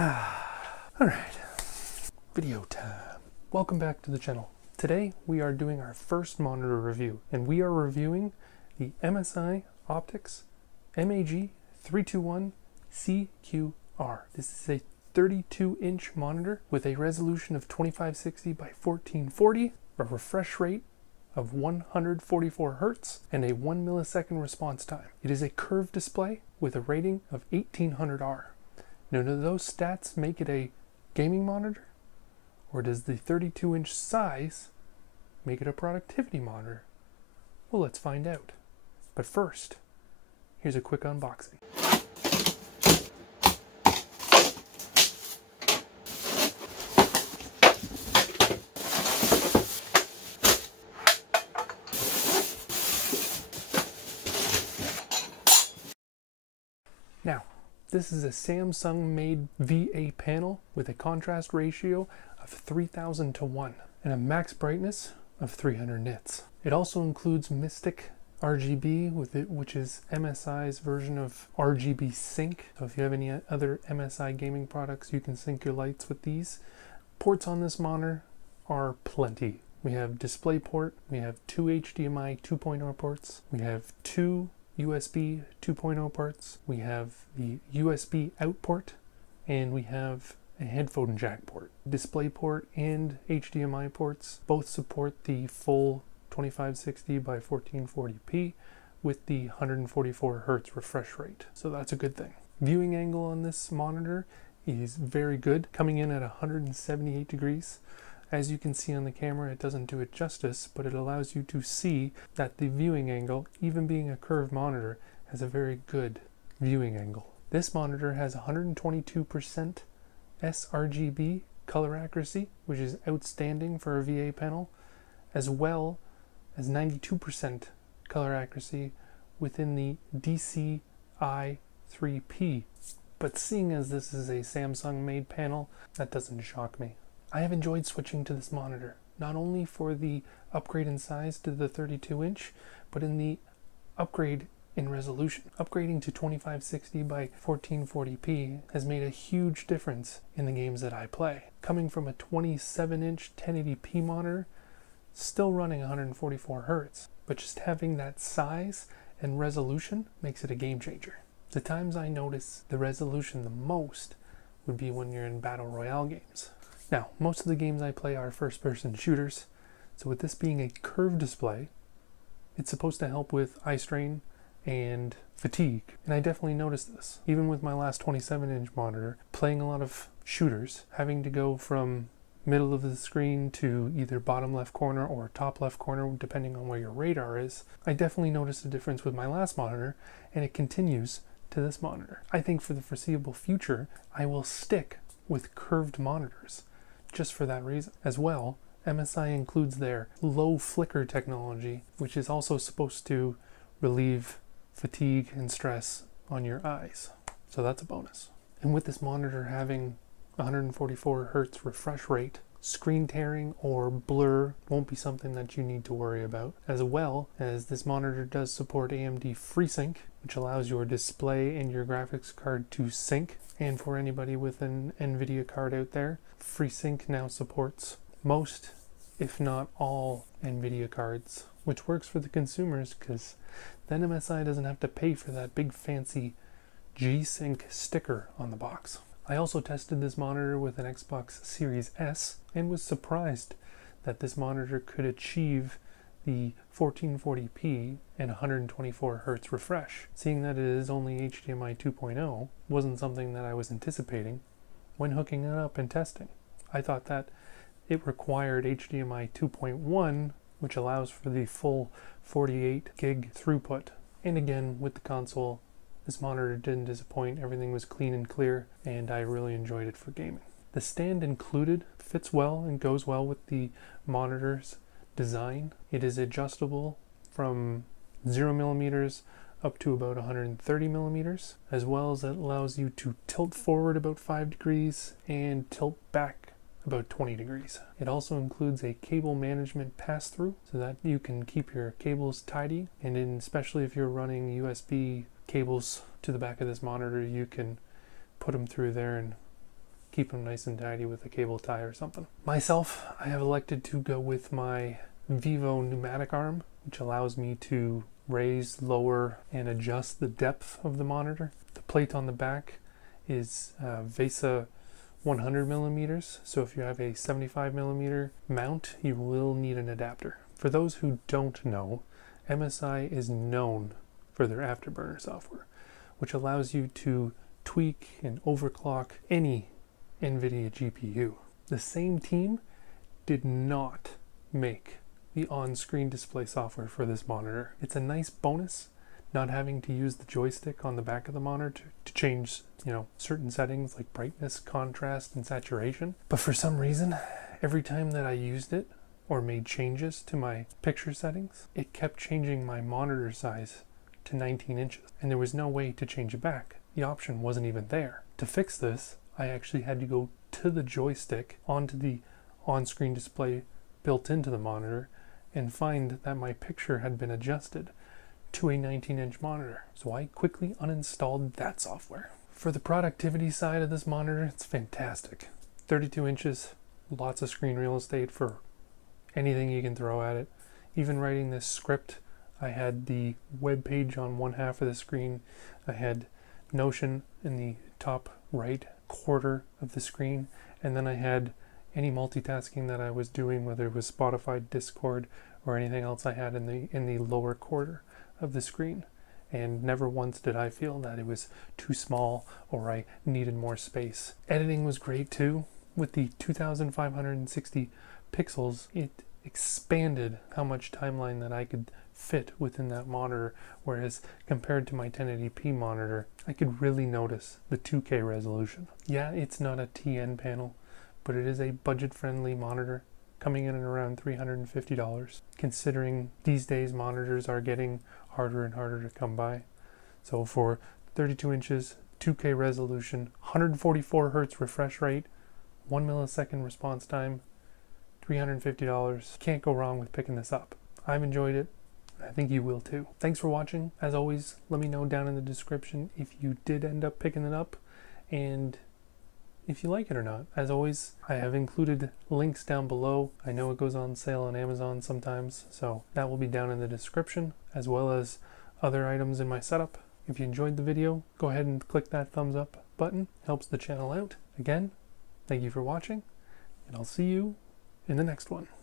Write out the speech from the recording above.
Alright, video time. Welcome back to the channel. Today we are doing our first monitor review, and we are reviewing the MSI Optics MAG321CQR. This is a 32-inch monitor with a resolution of 2560 by 1440, a refresh rate of 144 Hz, and a 1 millisecond response time. It is a curved display with a rating of 1800R. Now, do those stats make it a gaming monitor? Or does the 32-inch size make it a productivity monitor? Well, let's find out. But first, here's a quick unboxing. Now, this is a Samsung-made VA panel with a contrast ratio of 3000 to 1 and a max brightness of 300 nits. It also includes Mystic RGB with it, which is MSI's version of RGB sync. So if you have any other MSI gaming products, you can sync your lights with these. Ports on this monitor are plenty. We have DisplayPort, we have two HDMI 2.0 ports, we have two USB 2.0 ports, we have the USB out port, and we have a headphone jack port. DisplayPort and HDMI ports both support the full 2560 by 1440p with the 144 Hz refresh rate, so that's a good thing. Viewing angle on this monitor is very good, coming in at 178 degrees. As you can see on the camera, it doesn't do it justice, but it allows you to see that the viewing angle, even being a curved monitor, has a very good viewing angle. This monitor has 122% sRGB color accuracy, which is outstanding for a VA panel, as well as 92% color accuracy within the DCI-3P. But seeing as this is a Samsung-made panel, that doesn't shock me. I have enjoyed switching to this monitor, not only for the upgrade in size to the 32-inch, but in the upgrade in resolution. Upgrading to 2560 by 1440p has made a huge difference in the games that I play. Coming from a 27-inch 1080p monitor, still running 144 Hz, but just having that size and resolution makes it a game changer. The times I notice the resolution the most would be when you're in Battle Royale games. Now, most of the games I play are first-person shooters, so with this being a curved display, it's supposed to help with eye strain and fatigue, and I definitely noticed this. Even with my last 27-inch monitor, playing a lot of shooters, having to go from middle of the screen to either bottom left corner or top left corner, depending on where your radar is, I definitely noticed a difference with my last monitor, and it continues to this monitor. I think for the foreseeable future, I will stick with curved monitors, just for that reason. As well, MSI includes their low flicker technology, which is also supposed to relieve fatigue and stress on your eyes. So that's a bonus. And with this monitor having 144 Hz refresh rate, screen tearing or blur won't be something that you need to worry about, as well as this monitor does support Amd Freesync, which allows your display and your graphics card to sync. And for anybody with an NVIDIA card out there, Freesync now supports most, if not all, NVIDIA cards, which works for the consumers because then MSI doesn't have to pay for that big fancy G-Sync sticker on the box. I also tested this monitor with an Xbox Series S and was surprised that this monitor could achieve the 1440p and 124 Hz refresh. Seeing that it is only HDMI 2.0 wasn't something that I was anticipating when hooking it up and testing. I thought that it required HDMI 2.1, which allows for the full 48 gig throughput. And again, with the console, this monitor didn't disappoint. Everything was clean and clear, and I really enjoyed it for gaming. The stand included fits well and goes well with the monitor's design. It is adjustable from 0mm up to about 130mm, as well as it allows you to tilt forward about 5 degrees and tilt back about 20 degrees. It also includes a cable management pass-through so that you can keep your cables tidy, and especially if you're running USB cables to the back of this monitor, you can put them through there and keep them nice and tidy with a cable tie or something. Myself, I have elected to go with my Vivo pneumatic arm, which allows me to raise, lower, and adjust the depth of the monitor. The plate on the back is VESA 100 millimeters, so if you have a 75 millimeter mount, you will need an adapter. For those who don't know, MSI is known for their Afterburner software, which allows you to tweak and overclock any NVIDIA GPU. The same team did not make the on-screen display software for this monitor. It's a nice bonus not having to use the joystick on the back of the monitor to change, certain settings like brightness, contrast, and saturation. But for some reason, every time that I used it or made changes to my picture settings, it kept changing my monitor size to 19 inches, and there was no way to change it back. The option wasn't even there. To fix this, I actually had to go to the joystick onto the on-screen display built into the monitor and find that my picture had been adjusted to a 19-inch monitor. So I quickly uninstalled that software. For the productivity side of this monitor, it's fantastic. 32 inches, lots of screen real estate for anything you can throw at it. Even writing this script, I had the web page on one half of the screen. I had Notion in the top right quarter of the screen, and then I had any multitasking that I was doing, whether it was Spotify, Discord, or anything else I had in the lower quarter of the screen. And never once did I feel that it was too small or I needed more space. Editing was great too. With the 2560 pixels, it expanded how much timeline that I could fit within that monitor, whereas compared to my 1080p monitor, I could really notice the 2K resolution. Yeah, it's not a TN panel, but it is a budget-friendly monitor, coming in at around $350, considering these days monitors are getting harder and harder to come by. So for 32 inches, 2K resolution, 144 hertz refresh rate, 1 millisecond response time, $350. Can't go wrong with picking this up. I've enjoyed it. I think you will too. Thanks for watching. As always, let me know down in the description if you did end up picking it up and if you like it or not. As always, I have included links down below. I know it goes on sale on Amazon sometimes, so that will be down in the description, as well as other items in my setup. If you enjoyed the video, go ahead and click that thumbs up button. Helps the channel out. Again, thank you for watching, and I'll see you in the next one.